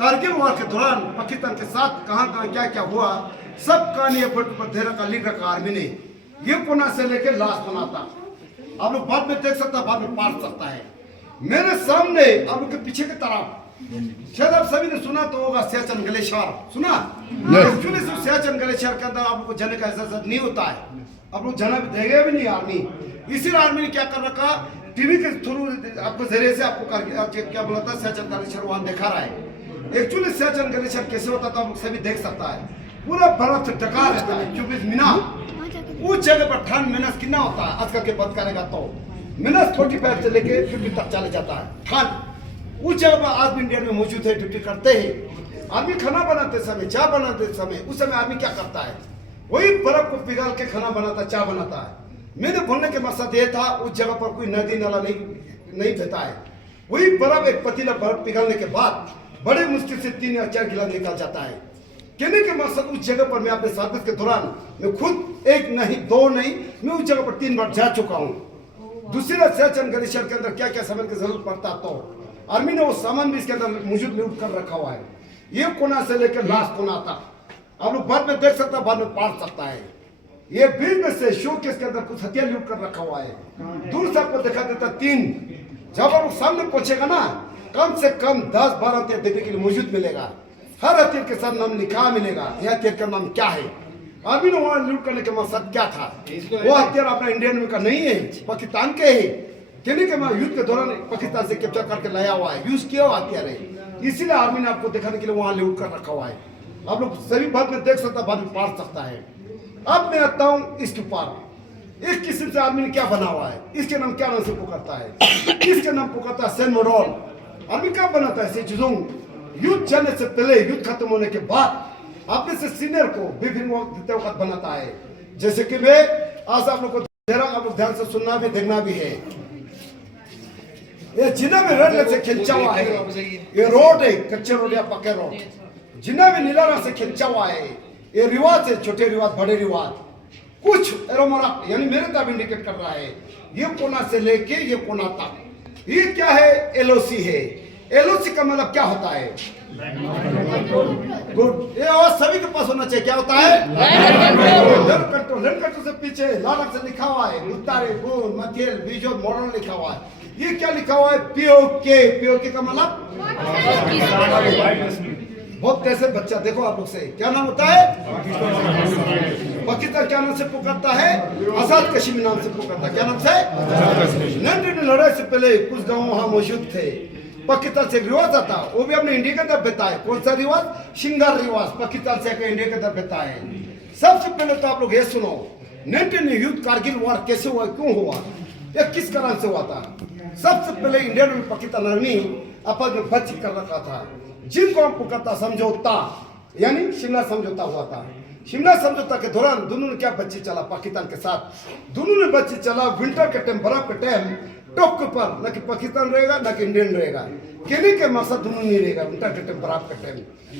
Kargil war के दौरान पाकिस्तान के साथ कहां क्या क्या हुआ, सब कहानी बंधेरा का लिख रखा आर्मी ने। ये पुना से लेकर लास्ट पुना तक आप लोग बाद में देख सकता, बाद में पढ़ सकता है। मेरे सामने आप लोग के पीछे की तरफ शायद आप सभी ने सुना तो होगा सियाचिन ग्लेशियर, सुना? एक्चुअली सियाचिन ग्लेशियर के अंदर आप लोग को जाने का इजाजत नहीं होता है, आप लोग जाना भी देगा भी नहीं आर्मी। इसीलिए आर्मी ने क्या कर रखा, टीवी के थ्रू आपको जरिए से आपको क्या बोला था, सियाचिन ग्लेशियर वहां दिखा रहा है। एक्चुअली सियाचिन ग्लेशियर कैसे होता था आप लोग सभी देख सकता है, पूरा बर्फ से ढका रहता है 24 महीना। उस जगह पर ठंड माइनस कितना होता है आज के बात करेगा तो -45 से लेके 50 तक चले जाता है ठंड। उस जगह पर आज भी इंडिया में मौजूद है, ड्यूटी करते हैं। आदमी खाना बनाते समय, चाय बनाते समय, उस समय आदमी क्या करता है, वही बर्फ को पिघाल के खाना बनाता, चाय बनाता है। मेरे बोलने के मकसद ये था, उस जगह पर कोई नदी नाला नहीं बहता है। वही बर्फ, एक पतीला बर्फ पिघलने के बाद बड़े मुश्किल से 3 या 4 गिलास निकल जाता है। कहने के मकसद उस जगह पर मैं अपने सर्विस के दौरान मैं खुद एक नहीं, 2 नहीं, मैं उस जगह पर 3 बार जा चुका हूँ। दूसरी सियाचिन ग्लेशियर के अंदर क्या क्या सामान की जरूरत पड़ता तो आर्मी ने वो सामान भी इसके अंदर मौजूद लूट कर रखा हुआ है। ये कोना से लेकर लास्ट कोना तक आप लोग बाद में देख सकता, बाद में पढ़ सकता है। ये बीच में से शो के इसके अंदर कुछ हथियार लूट कर रखा हुआ है। दूर से आपको दिखा देता 3, जब आप सामने पहुंचेगा ना, कम से कम 10-12 हथियार देखने के लिए मौजूद मिलेगा। हर हथियार के साथ नाम लिखा मिलेगा, यह हथियार का नाम क्या है। आर्मी ने वहां लूट करने का मकसद क्या था, वो हथियार अपना इंडियन का नहीं है, पाकिस्तान के है। कहने के मैं युद्ध के दौरान पाकिस्तान से कैप्चर करके लाया हुआ है, यूज किया हुआ हथियार है। इसीलिए आर्मी ने आपको दिखाने के लिए वहां लूट कर रखा हुआ है। आप लोग सभी बात में देख सकता, बाद में पढ़ सकता है। अब मैं आता हूँ इसके ऊपर, इस किस्म से आर्मी ने क्या बना हुआ है, इसके नाम क्या नाम से पुकारता है, इसके नाम पुकारता है सेंट मॉडल। आर्मी क्या बनाता है, युद्ध चलने से पहले, युद्ध खत्म होने के बाद अपने से सीनियर को विभिन्न देते वक्त बनाता है। जैसे कि मैं आज आप लोग को दे रहा हूं, आप लोग ध्यान से सुनना भी देखना भी है। ये जिन्ना में रेड से खिंचा हुआ है, ये रोड है, कच्चे रोड या पक्के रोड, जिन्ना में नीला रंग से खिंचा हुआ है। ये रिवाज है, छोटे रिवाज, बड़े रिवाज, कुछ एरोमोरा यानी मेरे तब इंडिकेट कर रहा है। ये कोना से लेके ये कोना तक, ये क्या है, एलओसी है। एलओसी का मतलब क्या होता है, गुड। ये और सभी के पास होना चाहिए, क्या होता है, लैंड कंट्रोल। लैंड कंट्रोल से पीछे लाल अक्षर से लिखा हुआ है, उत्तरे गुण मध्यल बीजो मॉडल लिखा हुआ है। ये क्या लिखा हुआ है, पीओके। पीओके का मतलब बहुत कैसे बच्चा, देखो आप लोग से क्या नाम होता है, पाकिस्तान क्या नाम से पुकारता है, आजाद कश्मीर नाम से पुकारता है। क्या नाम से, 19 लड़ाई से पहले कुछ गांव वहां मौजूद थे। पाकिस्तान से रिवाज आता, वो भी अपने इंडिया के अंदर बेता है। कौन सा रिवाज, श्रृंगार रिवाज, पाकिस्तान से इंडिया के अंदर बेता है। सबसे पहले तो आप लोग ये सुनो, 19 युद्ध कारगिल वॉर कैसे हुआ, क्यों हुआ, ये किस कारण से हुआ था। सबसे पहले इंडियन और पाकिस्तान आर्मी आपस में बातचीत कर रखा था, जिनको हम पुकारता समझौता, यानी शिमला समझौता हुआ था। शिमला समझौता के दौरान दोनों ने क्या बातचीत चला पाकिस्तान के साथ, दोनों ने बातचीत चला विंटर के टाइम, बर्फ के टाइम, टॉप के ऊपर न कि पाकिस्तान रहेगा न कि इंडियन रहेगा। कहने के मकसद दोनों नहीं रहेगा, विंटर के टाइम, बर्फ के टाइम।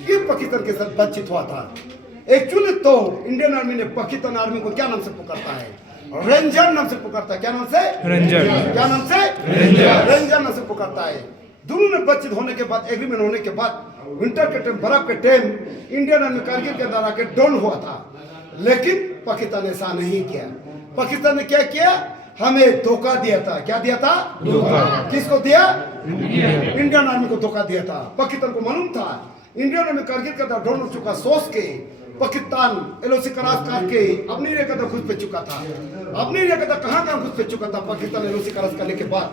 ये पाकिस्तान के साथ बातचीत हुआ था। एक्चुअली तो इंडियन आर्मी ने पाकिस्तान आर्मी को क्या नाम से पुकारता है, रेंजर नाम से पुकारता है। क्या नाम से, रेंजर। क्या नाम से, रेंजर। रेंजर नाम से पुकारता है। दोनों ने बातचीत होने के बाद, एग्रीमेंट होने के बाद, विंटर के टाइम, बर्फ के टाइम इंडियन आर्मी कारगिल के अंदर आके डाउन हुआ था। लेकिन पाकिस्तान ने ऐसा नहीं किया। पाकिस्तान ने क्या किया, हमें धोखा दिया था। क्या दिया था, धोखा। किसको दिया, इंडियन आर्मी को धोखा दिया था। पाकिस्तान को मालूम था इंडियन आर्मी कारगिल के अंदर डाउन हो चुका, सोच के पाकिस्तान एलओसी करार करके अपनी एरिया के अंदर घुस पे चुका था। अपनी एरिया के अंदर कहां घुस पे चुका था पाकिस्तान एलओसी करार करने के बाद।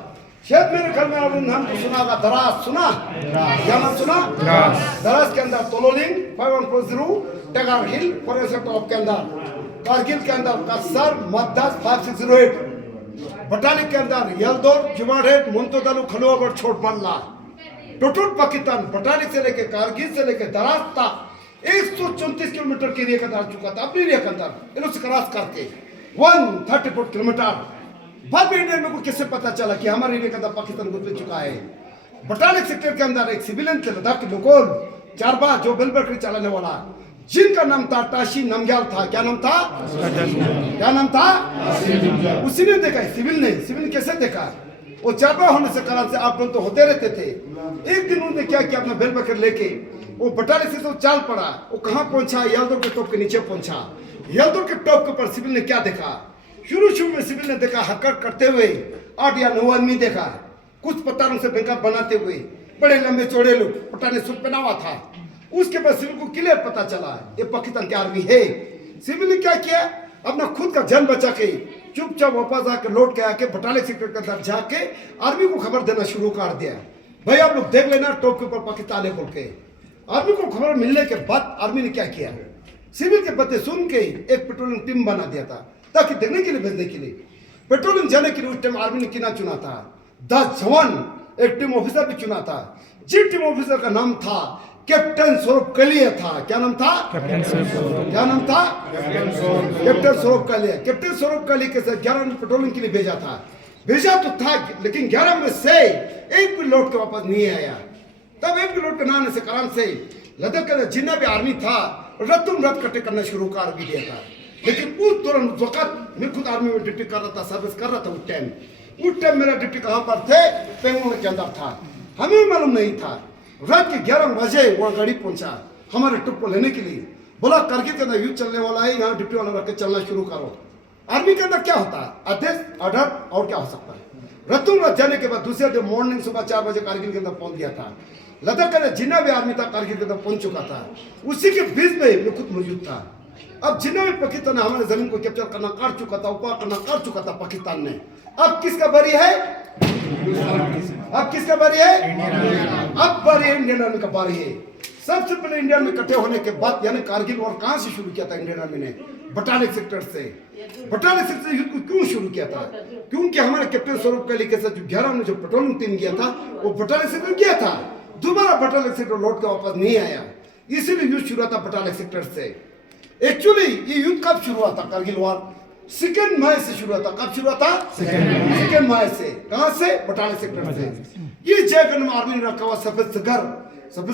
शायद मेरे घर में आपने नाम सुना होगा, दराज सुना, क्या नाम सुना, दराज के अंदर तोलोलिंग 5140 टैगर हिल फॉरेस्ट टॉप के अंदर, कारगिल के अंदर कसर मद्दास 5608, बटालिक के अंदर यलदौर जुमाडेट मुंतोदालू खलोवर छोट बल्ला। टोटल पाकिस्तान बटालिक से लेके कारगिल से लेके दराज तक 134 किलोमीटर के एरिया का अंदर चुका था, अपनी एरिया के अंदर एलओसी क्रॉस करके 134 किलोमीटर। बाद में इंडियन को कैसे पता चला कि हमारे एरिया के अंदर पाकिस्तान घुस चुका है। बटालिक सेक्टर के अंदर एक सिविलियन थे लद्दाख के लोकोल चारबा, जो बेलबकरी चलाने वाला, जिनका नाम था टाशी नमग्याल था। क्या नाम था, क्या नाम था, उसी ने देखा, सिविल ने। सिविल कैसे देखा, वो चारबा होने से कारण से आप लोग तो होते रहते थे। एक दिन उन्होंने क्या किया, अपना बेलबकर लेके वो बटालियन से तो चाल पड़ा, वो कहाँ पहुंचा? यादव के टॉप के नीचे पहुंचा। यादव के टॉप के ऊपर सिविल ने क्या देखा? शुरू में सिविल ने देखा हरकत करते हुए 8 या 9 आदमी देखा, कुछ पठानों से बैंकअप बनाते हुए, बड़े लंबे चौड़े लोग, पठान ने सूट पहना हुआ था। उसके बाद सिविल को क्लियर पता चला ये पाकिस्तान की आर्मी है। सिविल ने क्या किया? अपना खुद का जान बचा के चुपचाप वापस आकर लौट के आके बटालियन सेक्टर के अंदर जाके आर्मी को खबर देना शुरू कर दिया। भाई आप लोग देख लेना टॉप के ऊपर पाकिस्तान है बोल के। आर्मी को खबर मिलने के बाद आर्मी ने क्या किया? सिविल के बातें सुन के एक पेट्रोलिंग टीम बना दिया था ताकि देखने के लिए, भेजने के लिए। पेट्रोलिंग जाने के लिए उस टाइम आर्मी ने किना चुना था? 10 जवान, एक टीम ऑफिसर भी चुना था। जिस टीम ऑफिसर का नाम था कैप्टन सौरभ कलिया था। क्या नाम था? क्या नाम था? कैप्टन सौरभ कलिया। कैप्टन सौरभ कलिया के साथ 11 पेट्रोलिंग के लिए भेजा तो था, लेकिन 11 में से एक भी लौट के वापस नहीं आया। तब एक भी लौट के ना आने से कारण से लद्दाख का जितना भी आर्मी था रतुम रत कटे करना शुरू कर भी दिया था। लेकिन उस दौरान वक्त मैं खुद आर्मी में ड्यूटी कर रहा था, सर्विस कर रहा था। उस टाइम मेरा ड्यूटी कहाँ पर थे? पेंगोंग के अंदर था। हमें मालूम नहीं था। रात के 11 बजे वहाँ गाड़ी पहुंचा हमारे ट्रिप को लेने के लिए। बोला कारगिल के अंदर युद्ध चलने वाला है, यहाँ ड्यूटी वाला रख के चलना शुरू करो। आर्मी के अंदर क्या होता है? आदेश, ऑर्डर, और क्या हो सकता है? रतुम रत जाने के बाद दूसरे दिन मॉर्निंग सुबह 4 बजे कारगिल के अंदर पहुंच गया था। लद्दाख का जितना भी आर्मी था कारगिल के अंदर पहुंच चुका था। उसी के बीच में मैं खुद मौजूद था। अब जितना भी पाकिस्तान ने हमारे जमीन को कैप्चर करना कर चुका था, उपा करना कर चुका था पाकिस्तान ने। अब किसका बारी है? अब किसका बारी है? अब बारी इंडियन आर्मी का बारी है। सबसे पहले इंडिया में इकट्ठे होने के बाद, यानी कारगिल वॉर कहां से शुरू किया था इंडियन आर्मी ने? बटालियन सेक्टर से। बटालियन सेक्टर से युद्ध को क्यों शुरू किया था? क्योंकि हमारे कैप्टन सौरभ कली के साथ जो 11 में जो पेट्रोलिंग टीम गया था वो बटालियन सेक्टर गया था। दोबारा बटालियन सेक्टर लौट के वापस नहीं आया, इसीलिए युद्ध शुरू हुआ था बटालियन सेक्टर से। एक्चुअली ये युद्ध कब शुरू हुआ था? कारगिल वॉर 2 मई से शुरू हुआ था। कब शुरू हुआ था? 2 मई से। कहां से? बटालियन सेक्टर से। ये जगह में आर्मी ने रखा हुआ सफेद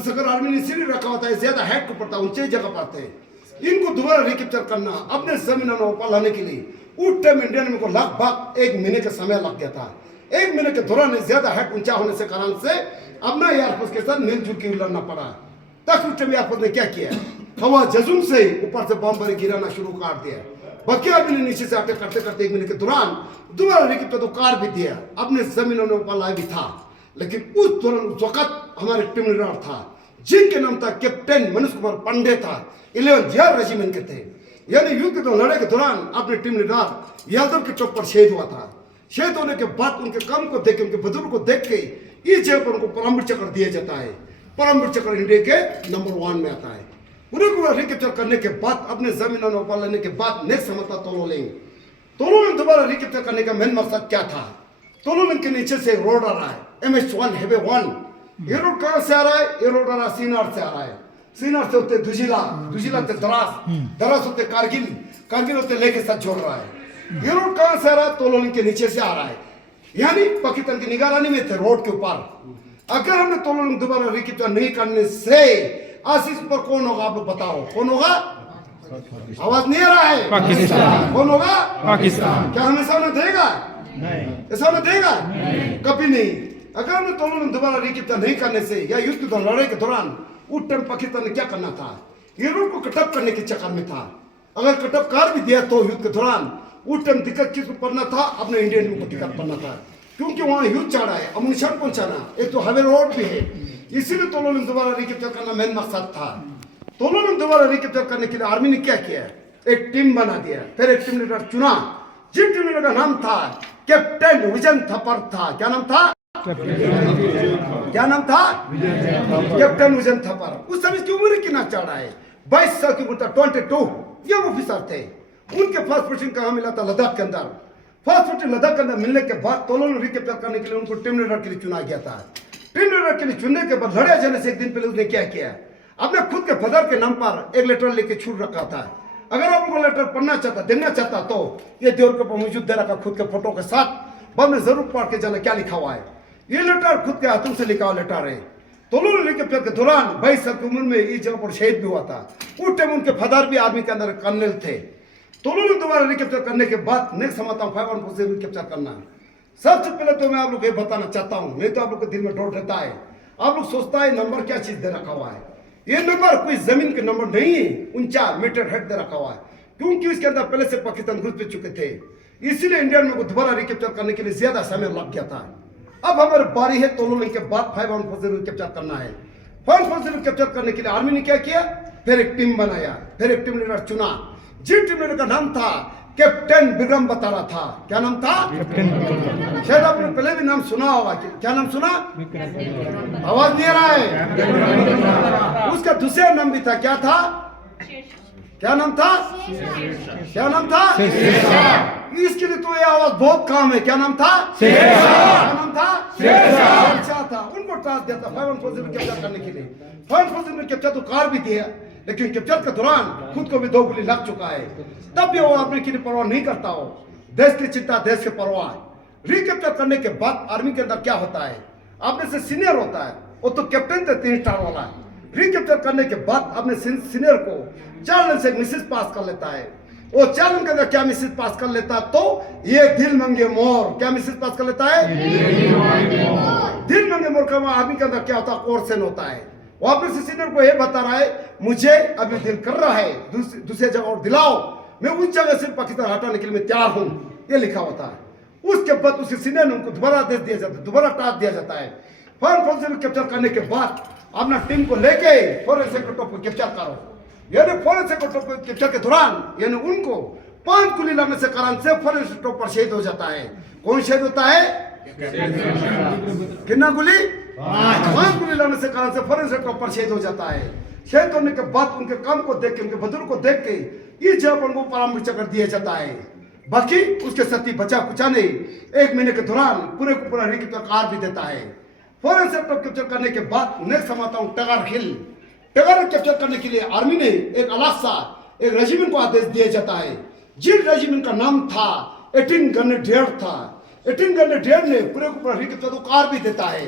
सगर आर्मी ने इसीलिए रखा हुआ था, ज्यादा हेड को पड़ता, ऊंचे जगह पर थे। इनको दोबारा रिकैप्चर करना, अपने जमीनों में ऊपर लाने के लिए उस टाइम इंडियन आर्मी को लगभग 1 महीने का समय लग गया था। 1 महीने के दौरान ज्यादा हेड ऊंचा होने से कारण से अपना एयरफोर्स के साथ मिलजुल के लड़ना पड़ा। तक उस टाइम एयरफोर्स ने क्या किया? हवा जजूम से ऊपर से बम भरे गिराना शुरू कर दिया। बाकी आर्मी ने नीचे से अटैक करते करते 1 महीने के दौरान दोबारा रिकैप्चर तो कार भी दिया, अपने जमीनों में ऊपर लाया भी था। लेकिन उस दौरान उस वक्त हमारे टीम लीडर था जिनके नाम था कैप्टन मनोज कुमार पांडे था, 11 रेजिमेंट के थे। यानी युद्ध के लड़ाई के दौरान अपने टीम लीडर यादव के टॉप पर शहीद हुआ था। शहीद होने के बाद उनके काम को देख के, उनके बुजुर्ग को देख के इस जगह पर उनको परमवीर चक्र दिया जाता है। परमवीर चक्र इंडिया के नंबर 1 में आता है। उनको रिकैप्चर करने के बाद, अपने जमीनों में ऊपर लेने के बाद नेक्स्ट समझता तोलोलिंग। तोलोलिंग दोबारा रिकैप्चर करने का मेन मकसद क्या था? तोलोलिंग के नीचे से रोड आ रहा है, MH1 हेवे 1। ये रोड कहां से आ रहा है? ये रोड आ रहा है सीनार से आ रहा है। सीनार से होते दुजिला, दुजिला से दरास होते कारगिल, कारगिल होते लेह के साथ जोड़ रहा है। ये रोड कहां से आ रहा है? तोलोलिंग के नीचे से आ रहा है। यानी पाकिस्तान की निगरानी में थे रोड के ऊपर। अगर हमने तोलोलिंग दोबारा रिकैप्चर नहीं करने से आशीष पर कौन होगा? आप लोग बताओ, कौन होगा? आवाज नहीं आ रहा है। पाकिस्तान। कौन होगा? पाकिस्तान। क्या हमें सामने देगा? नहीं। ऐसा ना देगा? कभी नहीं। अगर हमने तोलोलिंग दोबारा रिकैप्चर नहीं करने से या युद्ध की लड़ाई के दौरान उस टाइम पाकिस्तान ने क्या करना था? ये रोड को कटअप करने के चक्कर में था। अगर कटअप कर भी दिया तो युद्ध के दौरान उस टाइम दिक्कत किसको पड़ना था? अपने इंडियन को दिक्कत पड़ना था, क्योंकि वहाँ युद्ध चल रहा है, अम्युनिशन पहुंचाना, एक तो हाईवे रोड भी है। इसीलिए तोलोलिंग दोबारा रिकैप्चर करना मेन मकसद था। तोलोलिंग दोबारा रिकैप्चर करने के लिए आर्मी ने क्या किया? एक टीम बना दिया, फिर एक टीम लीडर चुना। जिस टीम लीडर का नाम था कैप्टन विजन थपर था। क्या नाम था? क्या नाम था? कैप्टन विजन थपर। उस समय की उम्र कितना चल रहा है? 22 साल की उम्र था, 22 ये ऑफिसर थे। उनके फर्स्ट पोस्टिंग कहाँ मिला था? लद्दाख के अंदर। फर्स्ट पोस्टिंग लद्दाख के अंदर मिलने के बाद तोलोलिंग रिकैप्चर करने के लिए उनको टीम लीडर के लिए चुना गया था। टीम लीडर के लिए चुनने के बाद लड़ाई जाने से 1 दिन पहले उसने क्या किया? अपने खुद के फादर के नाम पर एक लेटर लेके छूट रखा था। अगर आप उनको लेटर पढ़ना चाहता, देना चाहता तो ये देवर के ऊपर मौजूद दे रखा खुद के फोटो के साथ। बाद में जरूर पढ़ के जाना क्या लिखा हुआ है। ये लेटर खुद के हाथों से लिखा हुआ लेटर है। तोलोलिंग रिकैप्चर के दौरान 22 साल की उम्र में इस जगह पर शहीद भी हुआ था। उस टाइम उनके फादर भी आर्मी के अंदर कर्नल थे। तोलोलिंग दोबारा रिकैप्चर करने के बाद नेक्स्ट समझता हूँ 514 से रिकैप्चर करना। सबसे पहले तो मैं आप लोग ये बताना चाहता हूँ, नहीं तो आप लोग के दिल में डर रहता है। आप लोग सोचता है नंबर क्या चीज दे रखा हुआ है। ये नंबर कोई जमीन के नंबर नहीं है, 49 मीटर हेड दे रखा हुआ है, क्योंकि इसके अंदर पहले से पाकिस्तान घुस पे चुके थे। इसीलिए इंडियन में को दोबारा रिकैप्चर करने के लिए ज्यादा समय लग गया था। अब हमारी बारी है, तोलोलिंग के बाद 540 कैप्चर करना है। 540 कैप्चर करने के लिए आर्मी ने क्या किया, फिर एक टीम बनाया, फिर एक टीम लीडर चुना। जिस टीम लीडर का नाम था कैप्टन विक्रम बत्तारा था। क्या नाम था? शायद आपने पहले भी नाम सुना होगा। क्या नाम सुना? आवाज नहीं आ रहा है। उसका दूसरा नाम भी था, क्या था? क्या नाम था? क्या नाम था? इसके लिए तो ये आवाज बहुत काम है। क्या नाम था? क्या नाम था? शेरशाह था। उनको टास्क दिया था 540 कैप्चर करने के लिए। 540 में कैप्चर तो कार भी दिया, लेकिन कैप्चर के दौरान खुद को भी 2 गोली लग चुका है। तब भी वो अपने की परवाह नहीं करता हो। देश की चिंता, देश की परवाह। रिकैप्चर करने के बाद आर्मी के अंदर क्या होता है, आपने से सीनियर होता है, वो तो कैप्टन थे 3 स्टार वाला। रिकैप्चर करने के बाद अपने सीनियर को चैलेंज से मैसेज पास कर लेता है। वो चैलेंज के अंदर क्या मैसेज पास कर लेता है, तो ये दिल मंगे मोर। क्या मैसेज पास कर लेता है? दिल मंगे मोर का आर्मी के अंदर क्या होता है, कोर्सन होता है। वो अपने सीनियर को ये बता रहा है, मुझे अभी दिल कर रहा है दूसरे जगह और दिलाओ, मैं उस जगह से पाकिस्तान हटाने के लिए मैं तैयार हूं, ये लिखा होता है। उसके बाद उसके सीनियर ने उनको दोबारा आदेश दिया जाता है, दोबारा टास्क दिया जाता है। 540 कैप्चर करने के बाद अपना टीम को लेके फॉरेन सेक्टर टॉप को कैप्चर करो। यानी फॉरेन सेक्टर टॉप को कैप्चर के दौरान यानी उनको 5 गोली लगने से कारण से फॉरेन सेक्टर टॉप पर शहीद हो जाता है। कौन शहीद होता है? कितना गोली? 5 गोली लगने से कारण से फॉरेन सेक्टर टॉप पर शहीद हो जाता है। शहीद होने के बाद उनके काम को देख के, उनके बदल को देख के इस जगह पर उनको परामर्श चक्र दिया जाता है। बाकी उसके साथी बचा कुचा नहीं, 1 महीने के दौरान पूरे को पूरा रिकैप्चर कार भी देता है। फॉरेन सेक्टर कैप्चर करने के बाद नेक्स्ट समाता हूं टगर हिल। टगर कैप्चर करने के लिए आर्मी ने एक अलग सा एक रेजिमेंट को आदेश दिया जाता है, जिस रेजिमेंट का नाम था 18 ग्रेनेडियर था। 18 ग्रेनेडियर ने पूरे को पूरा रिकैप्चर कार भी देता है।